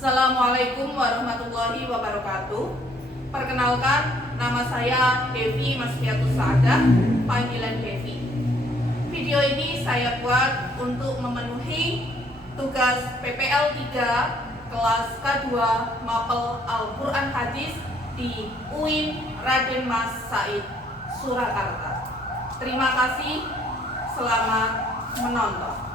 Assalamualaikum warahmatullahi wabarakatuh. Perkenalkan, nama saya Devi Masfiatus Saadah, panggilan Devi. Video ini saya buat untuk memenuhi tugas PPL 3 kelas K2 Mapel Al-Quran Hadis di UIN Raden Mas Said, Surakarta. Terima kasih, selamat menonton.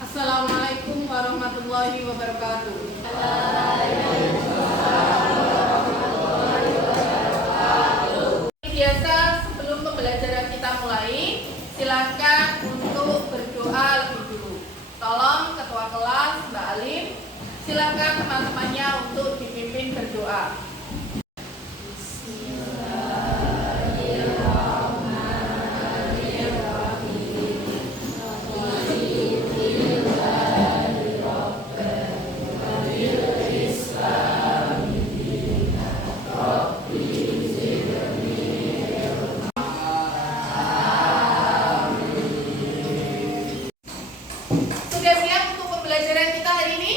Assalamualaikum warahmatullahi wabarakatuh. Biasa sebelum pembelajaran kita mulai, silakan untuk berdoa lebih dulu. Tolong ketua kelas Mbak Alim, silakan teman-temannya untuk dipimpin berdoa. Sudah siap untuk pembelajaran kita hari ini?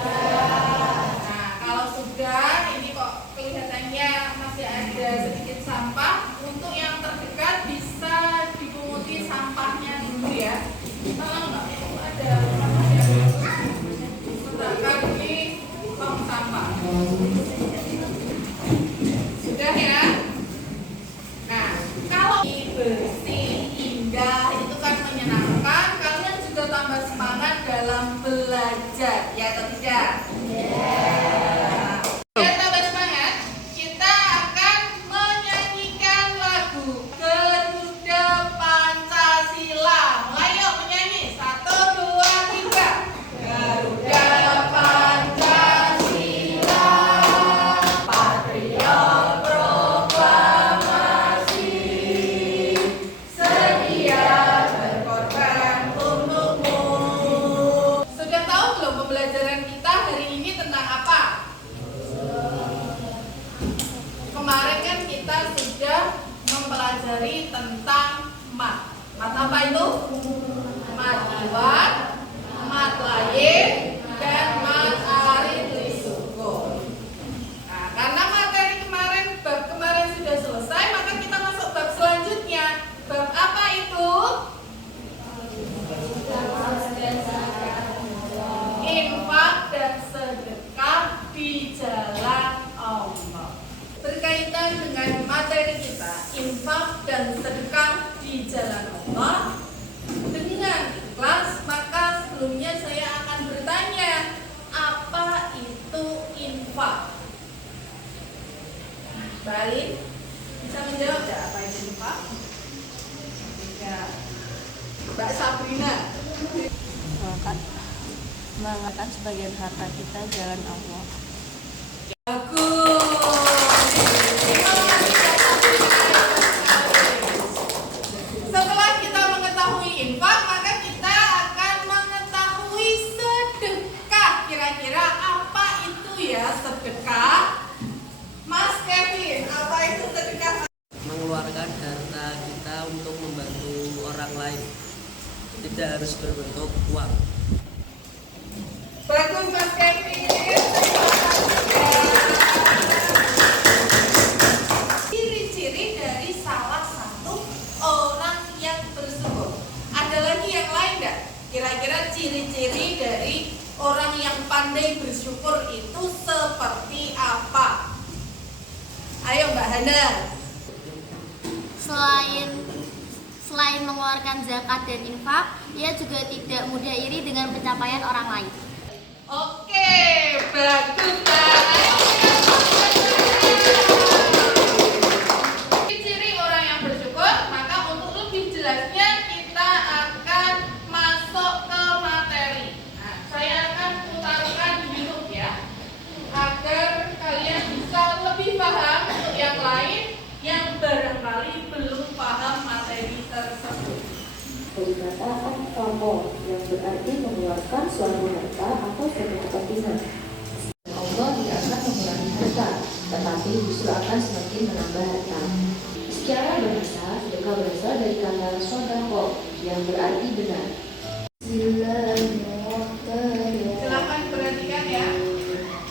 Nah, kalau sudah, ini kok kelihatannya masih ada sedikit sampah. Untuk yang terdekat bisa dipunguti sampahnya dulu ya. Tolong Mbak, itu ada letakkan di tong sampah. Sudah ya? Nah, kalau bersih, indah, itu kan menyenangkan. Kalian juga tambah semangat dalam belajar, ya atau tidak? Nah, biar tambah semangat, kita akan menyanyikan lagu Garuda Pancasila. Mulai yuk menyanyi, 1, 2, 3. Garuda Pancasila, patriot proklamasi, sedia berkorban untukmu. Sudah tahu belum pembelajaran kita hari ini tentang apa? Kemarin kan kita sudah mempelajari tentang mat. Mat apa itu? Mat iwan, mat lahir, dan mat arid lisuko. Nah, karena materi kemarin, bab kemarin sudah selesai, maka kita masuk bab selanjutnya. Bab apa itu? Infak dan sedekah di jalan Allah. Berkaitan dengan materi kita, infak dan sedekah di jalan Allah dengan ikhlas, maka sebelumnya saya akan bertanya, apa itu infak? Balik, bisa menjawab tidak apa itu infak? Ya, Mbak Sabrina. Mengangkat sebagian harta kita jalan Allah. Bagus. Setelah kita mengetahui infak, maka kita akan mengetahui sedekah. Kira-kira apa itu ya sedekah? Mas Kevin, apa itu sedekah? Mengeluarkan harta kita untuk membantu orang lain, tidak harus berbentuk uang. Bagus Mas Kevin. Ciri-ciri dari salah satu orang yang bersyukur. Ada lagi yang lain enggak? Kira-kira ciri-ciri dari orang yang pandai bersyukur itu seperti apa? Ayo Mbak Hana. Selain mengeluarkan zakat dan infak, ia juga tidak mudah iri dengan pencapaian orang lain. Oke, bagus Mbak. Ciri orang yang bersyukur, maka untuk lebih jelasnya kita akan masuk ke materi. Nah, saya akan putarkan di YouTube ya, agar kalian bisa lebih paham. Untuk yang lain yang barangkali belum paham materi tersebut. Berkata anfaqo yang berarti mengeluarkan suatu harta atau suatu kepentingan. Allah tidak akan mengurangi harta, tetapi justru akan semakin menambah harta. Secara bahasa, sedekah berasal dari kata sodako yang berarti benar. Bismillahirrahmanirrahim. Silakan perhatikan ya,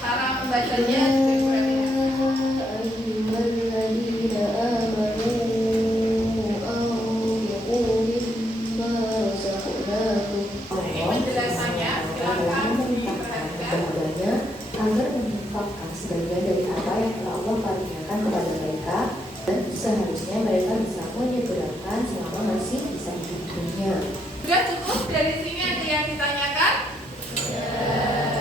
cara membacanya diperhatikan. Ayyuhalladzina amanu anfiqu mimma razaqnakum. Ini penjelasannya, silakan diperhatikan. Kepadanya agar menginfakkan sebagian dari apa yang telah Allah karuniakan kepada mereka, dan seharusnya mereka bisa menyeberangkan selama masih bisa hidup dunia. Sudah cukup? Dari sini ada yang ditanyakan?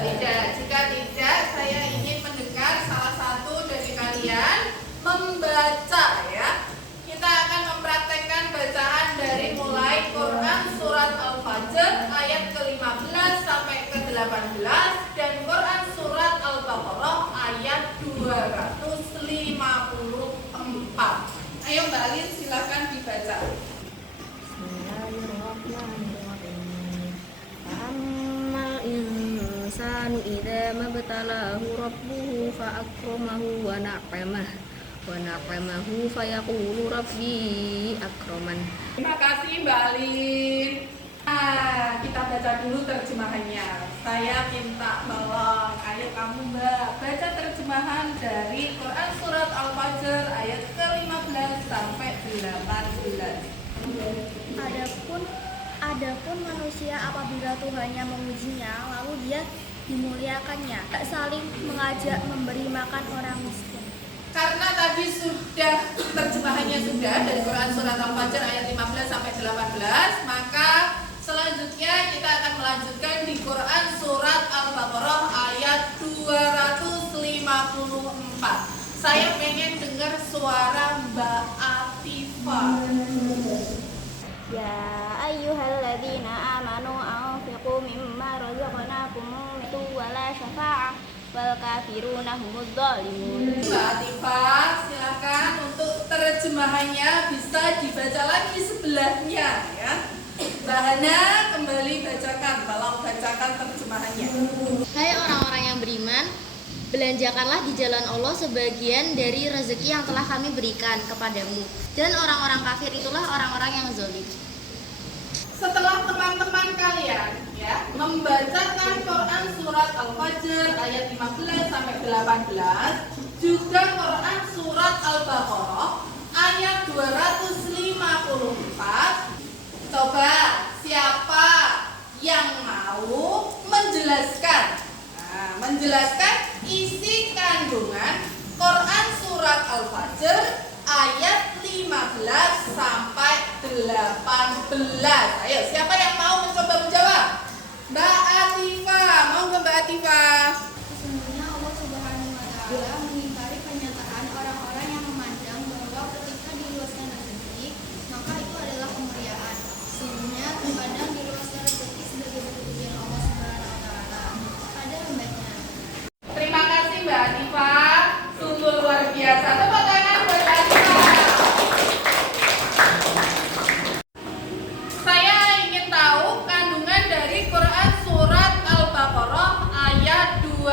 Tidak. Jika tidak, saya ingin mendengar salah satu dari kalian membaca ya. Kita akan mempraktekkan bacaan dari mulai Quran surat Al-Fajr ayat ke-15 sampai ke-18 dan Quran surat Al-Baqarah ayat 254. Ayo Mbak Alin, silakan dibaca. Bismillahirrahmanirrahim. Fa'ammal insanu idza mabtalahu rabbuhu fa'akramahu wa na'amahu fayaqulu rabbi akraman. Terima kasih Mbak Alin. Nah, kita baca dulu terjemahannya. Saya minta tolong, ayo kamu Mbak baca terjemahan dari Quran surat Al-Fajr ayat ke-15 sampai 18. Adapun manusia apabila Tuhannya memujinya, lalu dia dimuliakannya, tak saling mengajak memberi makan orang miskin. Karena tadi sudah terjemahannya sudah dari Quran surat Al-Fajr ayat 15 sampai 18, maka selanjutnya kita akan melanjutkan di Quran surat Al-Baqarah ayat 254. Saya pengen dengar suara Mbak Atifah. Ya ayyuhalladzina amanu anfiqu mimma razaqnakum wala syafa'ah wal kafiruna humudz zalimun. Mbak Atifah, silakan untuk terjemahannya bisa dibaca lagi sebelahnya ya. Mbak Hana kembali bacakan, tolong bacakan terjemahannya. Hai orang-orang yang beriman, belanjakanlah di jalan Allah sebagian dari rezeki yang telah kami berikan kepadamu. Dan orang-orang kafir itulah orang-orang yang zalim. Setelah teman-teman kalian ya membacakan Quran surat Al-Fajr ayat 15 sampai 18, juga Quran surat Al-Baqarah ayat 254, coba siapa yang mau menjelaskan isi kandungan Quran surat Al-Fajr ayat 15 sampai 18. Ayo, siapa yang mau mencoba menjawab? Mbak Atifah, mau ke Mbak Atifah? Sesungguhnya Allah Subhanahu wa Ta'ala mengingkari pernyataan orang-orang yang memandang bahwa ketika diluaskan rezeki, maka itu adalah kemuliaan. Sesungguhnya terkadang diluaskan rezeki sebagai bentuk ujian Allah Subhanahu wa Ta'ala pada hambanya. Terima kasih Mbak Atifah, sungguh luar biasa. Tepuk tangan buat Mbak Atifah. Saya ingin tahu kandungan dari Quran surat Al-Baqarah ayat 254.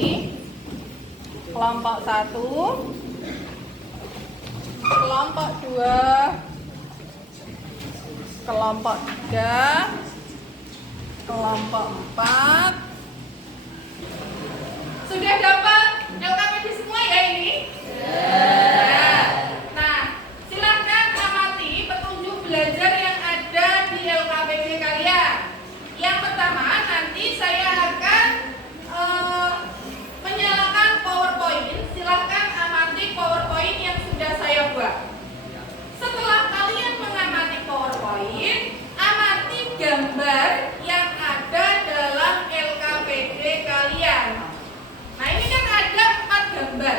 ini. Kelompok 1, kelompok 2, kelompok 3, kelompok 4. Sudah dapat LKPD semua ya ini? Ya. Nah, silahkan amati petunjuk belajar yang ada di LKPD kalian. Yang pertama, nanti saya akan menyalakan PowerPoint. Silahkan amati PowerPoint yang sudah saya buat. Setelah kalian mengamati PowerPoint, amati gambar yang ada dalam LKPD kalian. Nah, ini kan ada 4 gambar.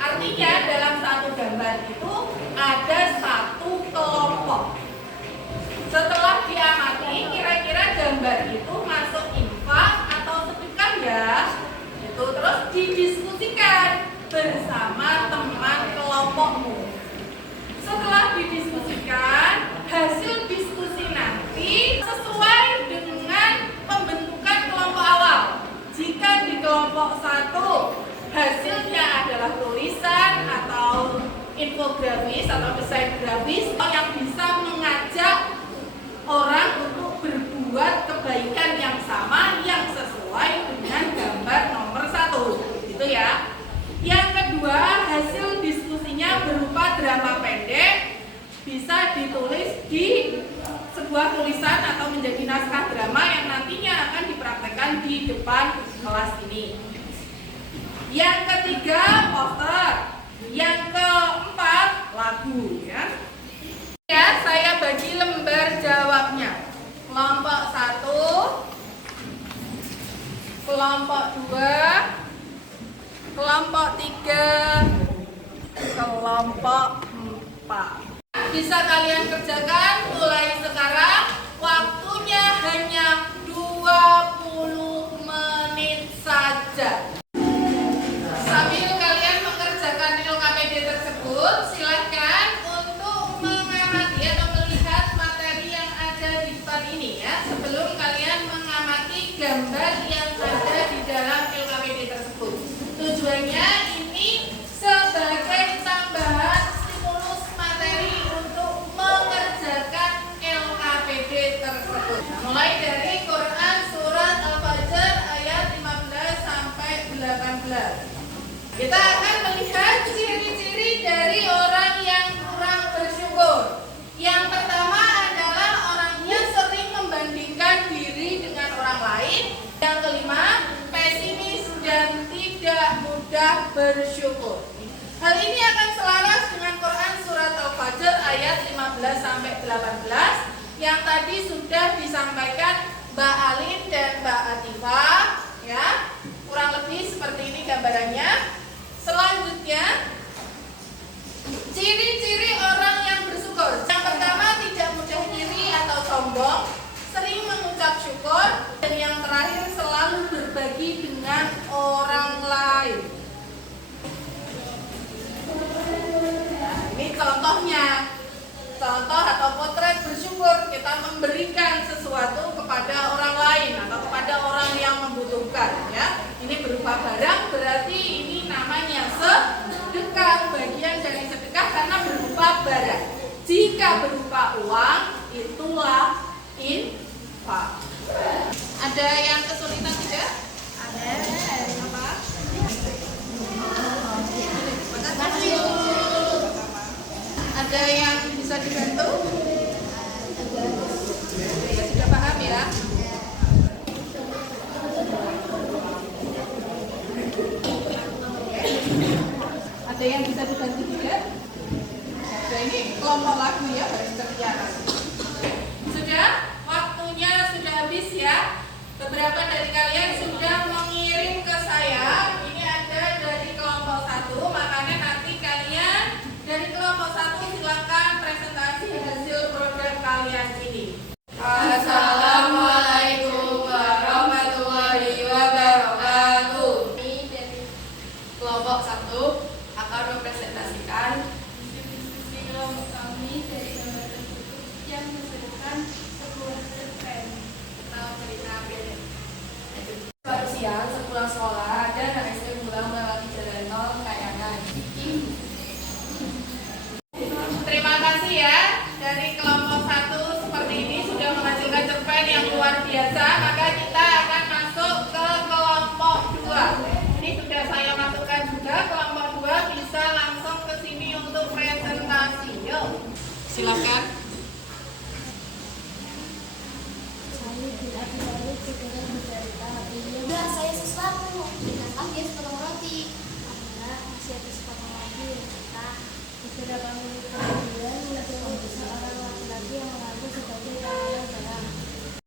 Artinya dalam satu gambar itu ada satu kelompok. Setelah diamati, kira-kira gambar itu masuk infak atau sedekah ya? Itu terus didiskusikan bersama teman kelompokmu. Setelah didiskusikan, hasil diskusi nanti sesuai dengan pembentukan kelompok awal. Jika di kelompok 1 hasilnya adalah tulisan atau infografis atau desain grafis yang bisa mengajak orang untuk berbuat kebaikan yang sama yang sesuai dengan gambar nomor 1. Gitu ya. Yang kedua, hasil diskusinya berupa drama pendek, bisa ditulis di sebuah tulisan atau menjadi naskah drama yang nantinya akan dipraktekkan di depan kelas ini. Yang ketiga, poster. Yang keempat, lagu ya. Ya, saya bagi lembar jawabnya. Kelompok 1, kelompok 2, kelompok 3, kelompok 4. Bisa kalian kerjakan mulai sekarang. Waktunya hanya 20 menit saja. Sambil kalian mengerjakan LKPD tersebut, silakan untuk mengamati atau melihat materi yang ada di depan ini ya, sebelum kalian mengamati gambar yang ada di dalam LKPD tersebut. Tujuannya ini sebagai tambahan stimulus materi untuk mengerjakan LKPD tersebut. Mulai dari Quran surat Al-Fajr ayat 15 sampai 18. Kita akan melihat ciri-ciri dari orang yang kurang bersyukur. Yang pertama adalah orangnya sering membandingkan diri dengan orang lain. Yang kelima, pesimis dan tidak mudah bersyukur. Hal ini akan selaras dengan Quran surat Al-Fajr ayat 15 sampai 18 yang tadi sudah disampaikan Mbak Alin dan Mbak Atifah ya. Kurang lebih seperti ini gambarannya. Selanjutnya, ciri-ciri orang yang bersyukur. Yang pertama, tidak mudah iri atau sombong, sering mengucap syukur, dan yang terakhir selalu berbagi dengan orang lain. Nah, ini contohnya. Contoh atau potret bersyukur, kita memberikan sesuatu kepada orang lain atau kepada orang yang membutuhkan ya. Ini berupa barang, berarti ini namanya sedekah, bagian dari sedekah karena berupa barang. Jika berupa uang, itulah infak. Ada yang kesulitan tidak? Ada. Apa? Makasih. Ada yang bisa dibantu? Ya, sudah paham ya? Ada yang bisa dibantu juga? Nah, ini kelompok lagu ya, harus terlihat. Sudah? Waktunya sudah habis ya. Beberapa dari kalian sudah mengirim ke saya. Ini ada dari kelompok 1, makanya nanti kalian dari kelompok 1 silakan presentasi hasil produk kalian ini. Assalamualaikum warahmatullahi wabarakatuh. Ini dari kelompok 1 akan mempresentasikan diskusi kelompok kami dari gambar tersebut yang menghasilkan sebuah cerpen tentang cerita manusia sepulang sekolah ada Ini sudah saya masukkan juga. Kelompok 2 bisa langsung ke sini untuk presentasi. Yuk, silakan. Udah, saya sesuatu. Ternyata dia sepotong roti. Alhamdulillah, masih ada sepotong lagi. Nah, beberapa menit kemudian muncul seorang laki-laki yang mengaku sebagai penjual barang.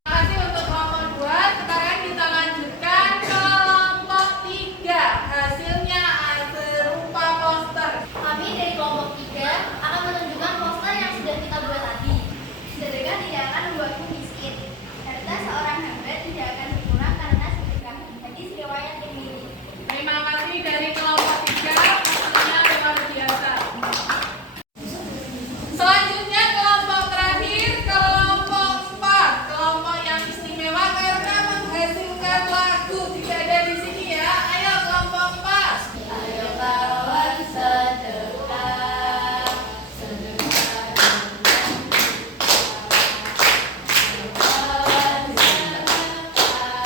Terima kasih untuk kelompok 2. Sekarang kita lanjutkan kelompok 3. Hasilnya berupa poster. Kami dari kelompok 3 akan menunjukkan poster yang sudah kita buat tadi. Sedekah tidak akan membuatmu miskin. Harta seorang hamba tidak akan berkurang karena sedekah. Hadis riwayat Tirmidzi. Terima kasih dari kelompok 3. Hasilnya luar biasa. Selanjutnya kelompok terakhir, kelompok 4. Kelompok yang istimewa karena menghasilkan lagu. Tidak ada di sini ya. Ayo kelompok 4. Ayo kawan sedekah, sedekah kawan sedekah,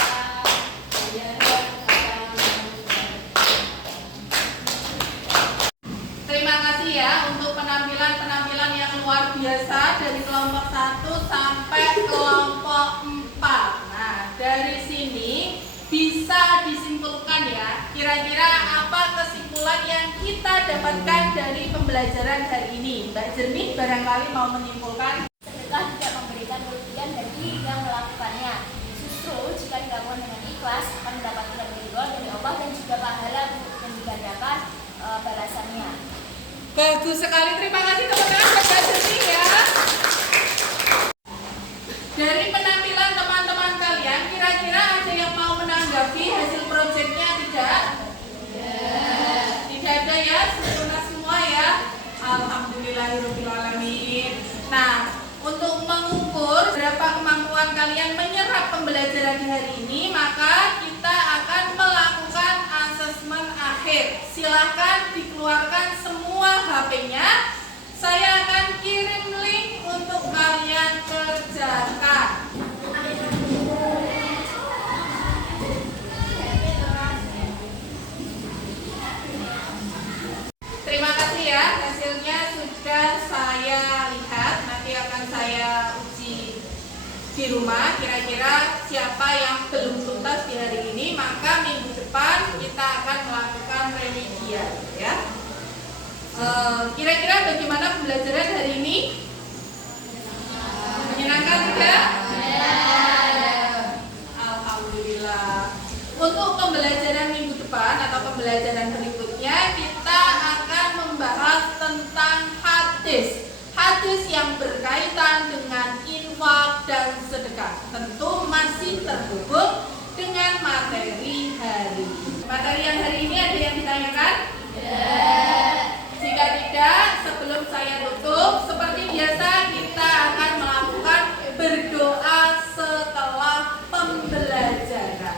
Terima kasih ya untuk penampilan-penampilan yang luar biasa dari kelompok 1 sampai kelompok 4. Nah, dari sini bisa disimpulkan ya, kira-kira apa kesimpulan yang kita dapatkan dari pembelajaran hari ini. Mbak Jernih barangkali mau menyimpulkan. Sedekah tidak memberikan kerugian bagi yang melakukannya. Justru jika dilakukan dengan ikhlas akan mendapatkan ridho dari Allah dan juga pahala dan digandakan balasannya. Bagus sekali, terima kasih teman-teman Mbak Jernih ya. Dari penampilan teman-teman kalian, kira-kira ada yang mau menanggapi hasil proyeknya tidak? Tidak ada ya, sempurna semua ya. Alhamdulillahirobbilalamin. Nah, untuk mengukur berapa kemampuan kalian menyerap pembelajaran di hari ini, maka kita akan melakukan asesmen akhir. Silahkan dikeluarkan semua HP-nya. Saya akan kirim link untuk kalian kerjakan. Terima kasih ya, hasilnya sudah saya lihat. Nanti akan saya uji di rumah. Kira-kira siapa yang belum tuntas di hari ini, maka minggu depan kita akan melakukan remedial ya. Kira-kira bagaimana pembelajaran hari ini? Menyenangkan tidak? Alhamdulillah. Untuk pembelajaran minggu depan atau pembelajaran berikutnya, kita akan membahas tentang hadis. Hadis yang berkaitan dengan infak dan sedekah. Tentu masih terhubung dengan materi hari ini. Materi yang hari ini ada yang ditanyakan? Jika tidak, sebelum saya tutup, seperti biasa kita akan melakukan berdoa setelah pembelajaran.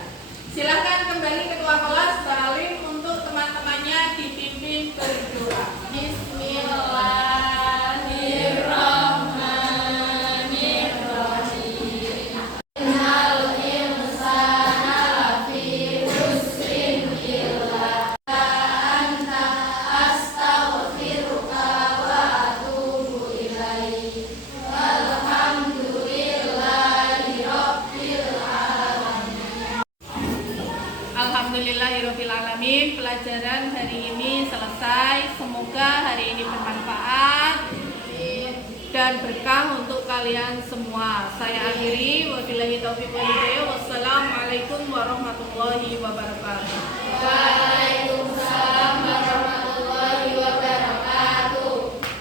Silakan kembali ketua kelas Salim untuk teman-temannya dipimpin berdoa. Bismillahirrahmanirrahim. Innal insana lafi khusrin illa anta astaghfiruka wa atubu ilaik. Alhamdulillahi rabbil alamin. Alhamdulillahirabbil alamin. Pelajaran hari ini selesai. Semoga hari ini bermanfaat dan berkah untuk kalian semua. Saya akhiri, wabillahi taufiq wal hidayah. Wassalamualaikum warahmatullahi wabarakatuh. Waalaikumsalam warahmatullahi wabarakatuh.